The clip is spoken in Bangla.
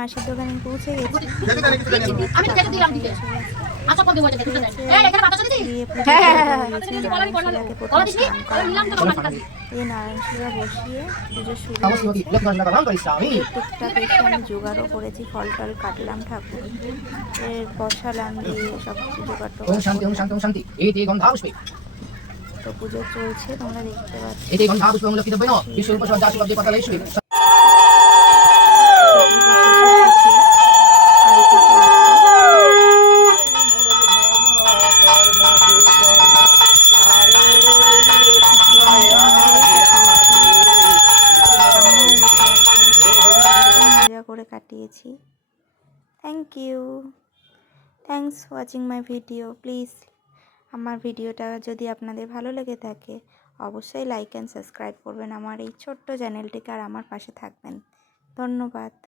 মাসির দোকানে পৌঁছে গেছি। নারায়ণশিলা বসিয়ে পুজো শুরু হয়েছে। টুকটাক এসে আমি জোগাড়ও করেছি, ফল টল কাটলাম, ঠাকুর বসালাম, দিয়ে সব কিছু জোগাড় টোগাড় তো পুজো চলছে, তোমরা দেখতে পাচ্ছ। মজা করে কাটিয়েছি। Thanks watching my video. Please আমার ভিডিওটা যদি আপনাদের ভালো লেগে থাকে অবশ্যই লাইক অ্যান্ড সাবস্ক্রাইব করবেন আমার এই ছোট্ট চ্যানেলটিকে, আর আমার পাশে থাকবেন। ধন্যবাদ।